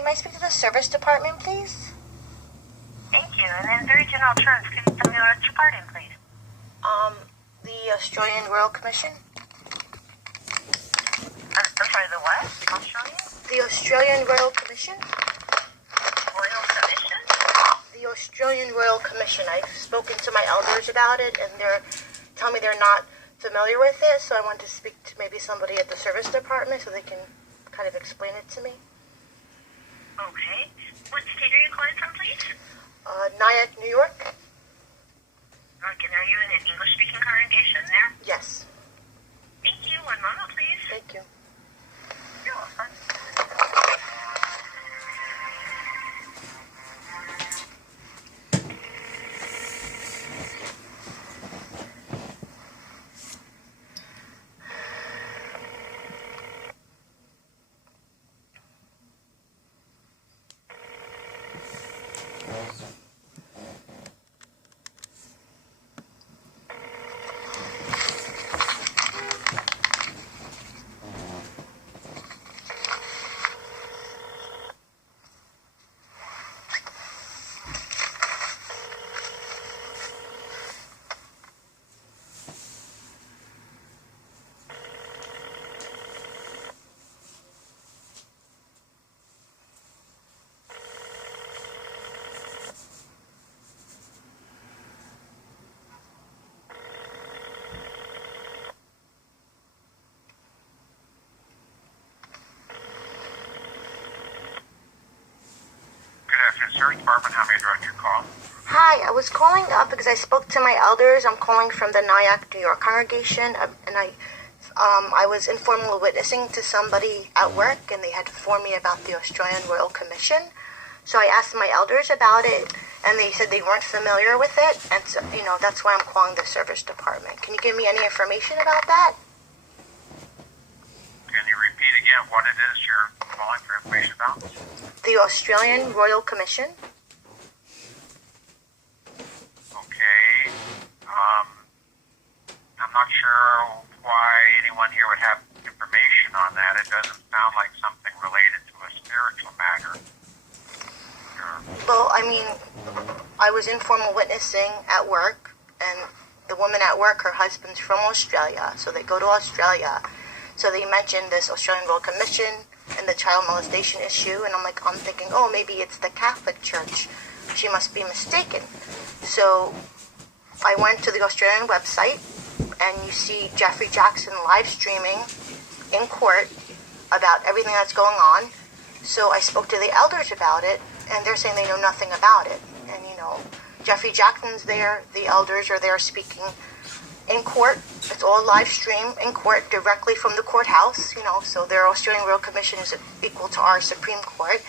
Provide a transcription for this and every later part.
Hi, may I speak to the service department, please? Thank you. And in very general terms, can you tell me what's regarding, please? The Australian Royal Commission? I'm sorry, the what? Australian? The Australian Royal Commission? Royal Commission? The Australian Royal Commission. I've spoken to my elders about it, and they're telling me they're not familiar with it, so I want to speak to maybe somebody at the service department so they can kind of explain it to me. Okay. What state are you calling from, please? Nyack, New York? Okay, are you in an English-speaking congregation there? Yes. Thank you. One moment, please. Thank you. You're welcome. Service Department, how may I direct your call? Hi, I was calling up because I spoke to my elders. I'm calling from the Nyack, New York congregation, and I was informally witnessing to somebody at work, and they had informed me about the Australian Royal Commission. So I asked my elders about it, and they said they weren't familiar with it, and so, that's why I'm calling the service department. Can you give me any information about that? Can you repeat again what it is you're calling for information about? The Australian Royal Commission. Okay. I'm not sure why anyone here would have information on that. It doesn't sound like something related to a spiritual matter. Well, I mean, I was informal witnessing at work, and the woman at work, her husband's from Australia, so they go to Australia. So they mentioned this Australian Royal Commission and the child molestation issue, and I'm thinking, oh, maybe it's the Catholic Church. She must be mistaken. So I went to the Australian website, and you see Jeffrey Jackson live streaming in court about everything that's going on. So I spoke to the elders about it, and they're saying they know nothing about it. And, Jeffrey Jackson's there, the elders are there speaking in court. It's all live stream in court directly from the courthouse, so their Australian Royal Commission is equal to our Supreme Court,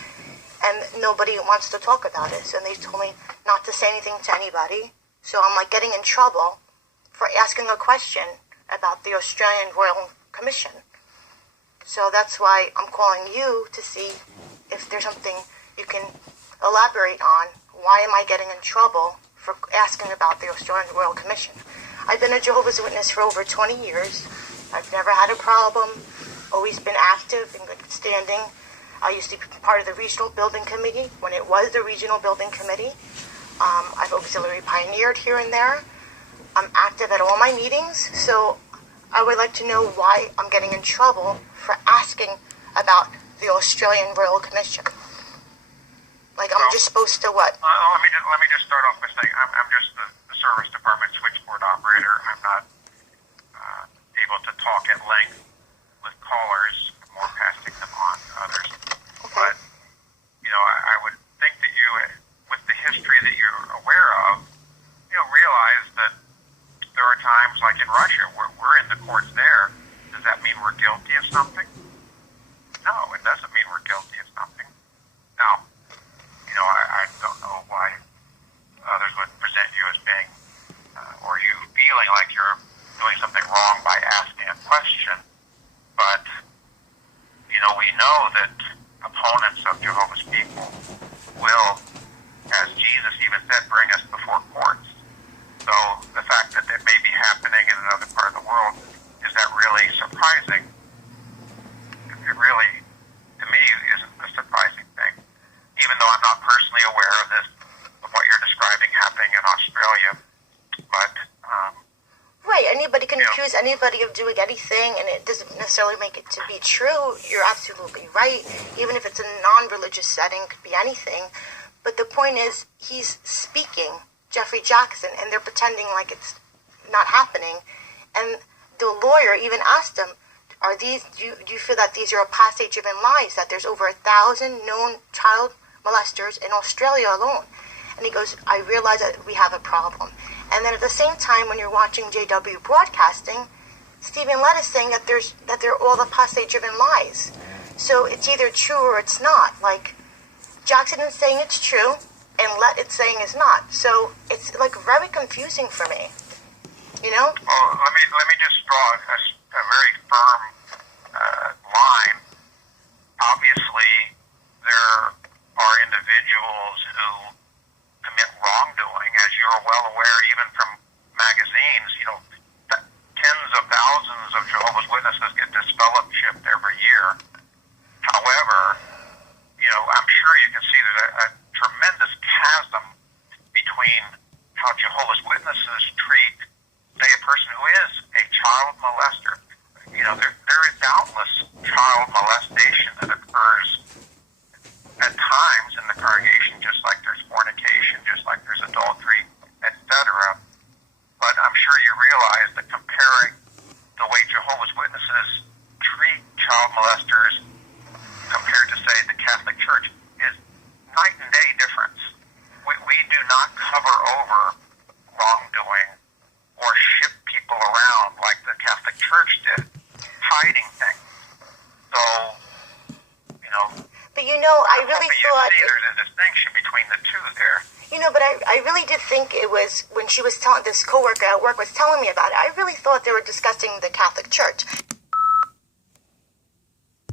and nobody wants to talk about it. And they told me not to say anything to anybody. So I'm getting in trouble for asking a question about the Australian Royal Commission. So that's why I'm calling you to see if there's something you can elaborate on. Why am I getting in trouble for asking about the Australian Royal Commission? I've been a Jehovah's Witness for over 20 years. I've never had a problem, always been active and good standing. I used to be part of the Regional Building Committee when it was the Regional Building Committee. I've auxiliary pioneered here and there. I'm active at all my meetings, so I would like to know why I'm getting in trouble for asking about the Australian Royal Commission. I'm just supposed to what? Let me just start off by saying I'm just the service department switchboard operator. I'm not able to talk at length with callers, more passing them on to others. Okay. But, I would think that you, with the history that you're aware of, realize that there are times, like in Russia, where we're in the courts there. Does that mean we're guilty of something? No, it doesn't mean we're guilty of something. Now, I don't know why others would present you as being, or you feeling like you're doing something wrong by asking a question. But, we know that opponents of Jehovah's people will, as Jesus even said, bring us before courts. So the fact that it may be happening in another part of the world, is that really surprising? It really, to me, isn't a surprising thing. anybody can accuse anybody of doing anything, and it doesn't necessarily make it to be true. You're absolutely right. Even if it's a non-religious setting, it could be anything. But the point is, he's speaking, Jeffrey Jackson, and they're pretending like it's not happening. And the lawyer even asked him, do you feel that these are apostate-driven lies, that there's over 1,000 known child molesters in Australia alone? And he goes, I realize that we have a problem. And then at the same time, when you're watching JW Broadcasting, Stephen Lett is saying that they're all apostate-driven lies. So it's either true or it's not. Like, Jackson is saying it's true, and Lett is saying it's not. So it's like very confusing for me. You know? Well, let me just draw a very firm line. Obviously, there are individuals who commit wrongdoing, as you're well aware, even from magazines. You know, tens of thousands of Jehovah's Witnesses get disfellowshipped every year. However, you know, I'm sure you can see there's a tremendous chasm between how Jehovah's Witnesses treat, say, a person who is a child molester. You know, there is doubtless child molestation that occurs at times in the congregation, just like there's fornication, just like there's adultery, etc. But I'm sure you realize that comparing the way Jehovah's Witnesses treat child molesters compared to, say, the Catholic Church is night and day difference. We do not cover over wrongdoing or ship people around like the Catholic Church did, hiding things. So, you know... But you know, I really thought... there's a distinction between the two there. You know, but I really did think it was, when she was telling, this coworker at work was telling me about it, I really thought they were discussing the Catholic Church.